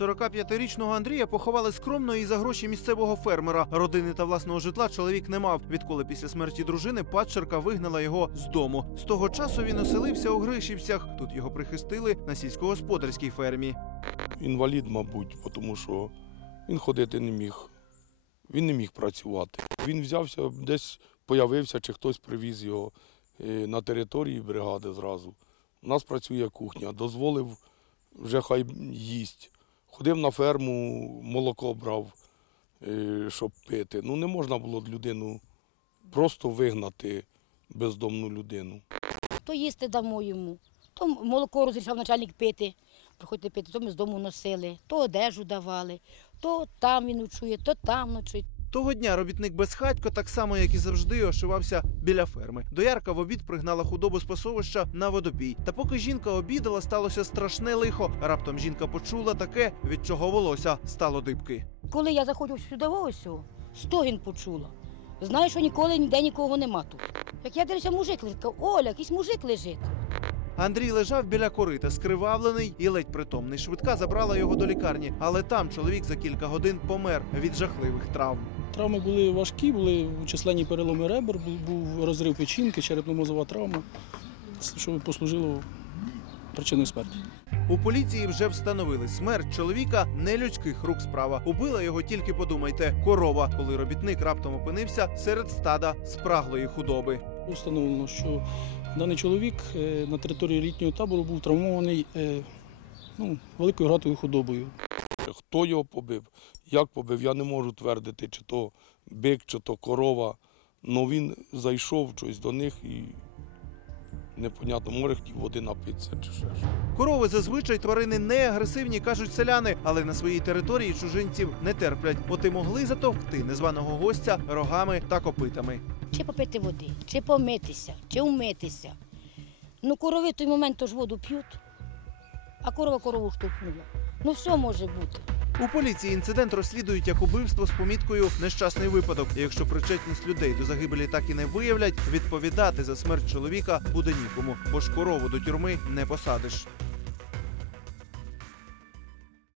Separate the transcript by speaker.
Speaker 1: 45-річного Андрія поховали скромно і за гроші місцевого фермера. Родини та власного житла чоловік не мав. Відколи після смерті дружини падчерка вигнала його з дому. З того часу він оселився у Гришівцях. Тут його прихистили на сільськогосподарській фермі.
Speaker 2: Інвалід, мабуть, тому що він ходити не міг. Він не міг працювати. Він взявся, десь появився, чи хтось привіз його е, на території бригади зразу. У нас працює кухня, дозволив вже хай їсть. Ходив на ферму, молоко брав, е, щоб пити. Ну не можна було людину просто вигнати бездомну людину.
Speaker 3: То їсти дамо йому, то молоко розрішав начальник пити, приходьте пити, то ми з дому носили, то одежу давали, то там він ночує, то там ночує.
Speaker 1: Того дня робітник безхатько, так само як і завжди, ошивався біля ферми. Доярка в обід пригнала худобу з пасовища на водопій. Та поки жінка обідала, сталося страшне лихо. Раптом жінка почула таке, від чого волосся стало дибки.
Speaker 3: Коли я заходжу сюди ось, стогін почула. Знаю, що ніколи ніде нікого нема тут. Як я дивлюся, мужик лежить, Оля, якийсь мужик лежить.
Speaker 1: Андрій лежав біля корита, скривавлений і ледь притомний. Швидка забрала його до лікарні, але там чоловік за кілька годин помер від жахливих травм.
Speaker 4: Травми були важкі, були численні переломи ребер, був, розрив печінки, черепно-мозова травма, що послужило причиною смерті.
Speaker 1: У поліції вже встановили смерть чоловіка нелюдських рук справа. Убила його тільки подумайте, корова, коли робітник раптом опинився серед стада спраглої худоби.
Speaker 4: Установлено, що даний чоловік е, на території літнього табору був травмований е, ну, великою гратою худобою.
Speaker 2: Хто його побив, як побив, я не можу твердити, чи то бик, чи то корова. Ну він зайшов щось до них і непонятно, може хотів води напитися чи ще що.
Speaker 1: Корови зазвичай тварини не агресивні, кажуть селяни, але на своїй території чужинців не терплять. От і могли затовкти незваного гостя рогами та копитами.
Speaker 3: Чи попити води, чи помитися, чи вмитися. Ну, корови в той момент то ж воду п'ють, а корова корову штовхнула. Ну, все може бути.
Speaker 1: У поліції інцидент розслідують як убивство з поміткою нещасний випадок. І якщо причетність людей до загибелі так і не виявлять, відповідати за смерть чоловіка буде нікому, бо ж корову до тюрми не посадиш.